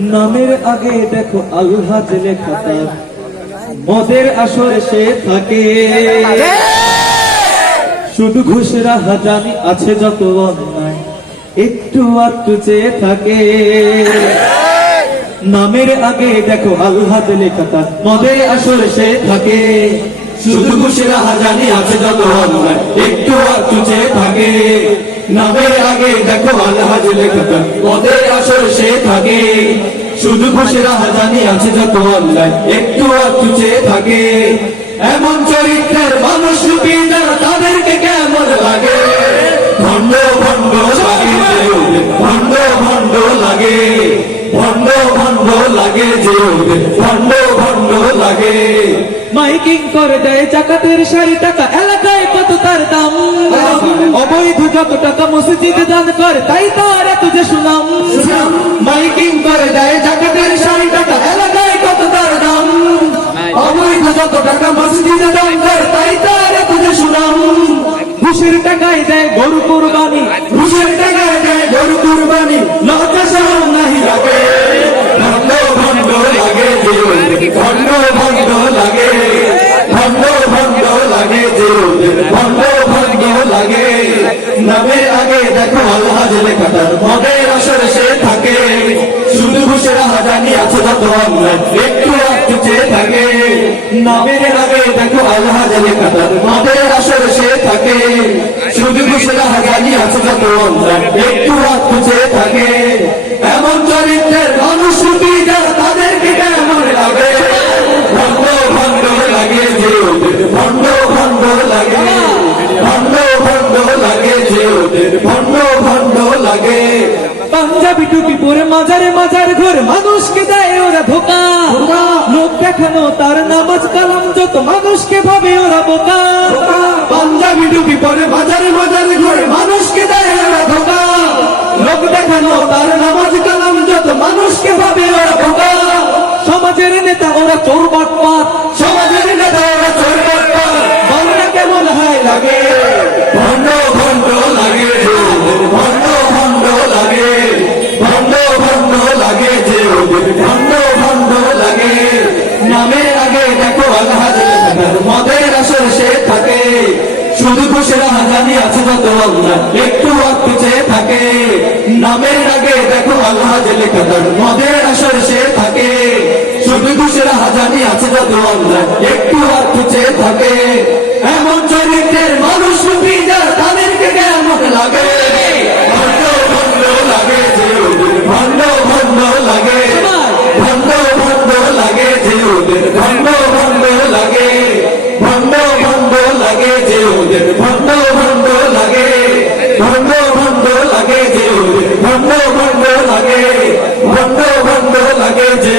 নামের আগে দেখো আল্লাহ লেখা তার। মদের আসরে সে থাকে। শুধু ঘুষরা হাজানি আছে যত অন্যায়, একটু আধটু চেয়ে থাকে। নামের আগে দেখো আল্লাহ লেখা তার। মদের আসরে সে থাকে। শুধু ঘুষেরা হাজানি আছে যত অন্যায়, একটু আধটু চেয়ে থাকে। নামের আগে দেখো আল্লাহ লেখা মদের আসরে সে থাকে। শুধু আছে যত একটু আধটু চেয়ে থাকে। এমন চরিত্রের মানুষ তাদেরকে কেমন লাগে? ভণ্ড ভণ্ড লাগে ভণ্ড ভণ্ড লাগে। ভণ্ড ভণ্ড লাগে যে ভণ্ড ভণ্ড লাগে। মাইকিং করে দেয় জাকাতের শাড়ি টাকা, এলাকায় যত টাকা মসজিদ দান কর তাই তার এত যে সুনাম। মাইকিং করে দেয় জাকাতের শাড়ি টাকা এলাকায় কত তার দাম? অবৈধ যত টাকা মসজিদ দান কর তাই তার এত তুজে সুনাম। ঘুষের টাকায় দেয় গরু কুরবানি। ঘুষের নামের আগে দেখো আল্লাহ লেখাটার মদের আসরে সে থাকে। শুধু ঘুষের হাজানি আছে যত একটু চেয়ে থাকে। নামের আগে দেখো আল্লাহ মদের যে ভণ্ড ভণ্ড লাগে। পাঞ্জাবি টুপি পরে মাজারে মাজার ঘর মানুষকে দেয় ওরা ধোকা। লোক দেখানো তার নামাজ কালাম যত মানুষকে ভাবে ওরা বোকা। পাঞ্জাবি টুপি পরে মাজারে মাজারে ঘরে মানুষকে দেয় ওরা ধোকা। লোক দেখানো তার নামাজ কালাম যত মানুষকে ভাবে ওরা বোকা সমাজের নেতা ওরা চোর বাটপার শুধু খুশেরা হাজানি আছে যত আল্লাহ একটু থাকে। নামের আগে দেখো আল্লাহ জেলেখানার মদের আসর সে থাকে। শুধু খুশেরা হাজানি আছে যত আল্লাহ একটু থাকে। এমন চরিত্রের মানুষ তাদেরকে কেমন লাগে? লাগে যে লাগে। ওদের ভণ্ড লাগে ভণ্ড ভণ্ড লাগে যে ওদের। ভণ্ড লাগে ভণ্ড ভণ্ড লাগে যে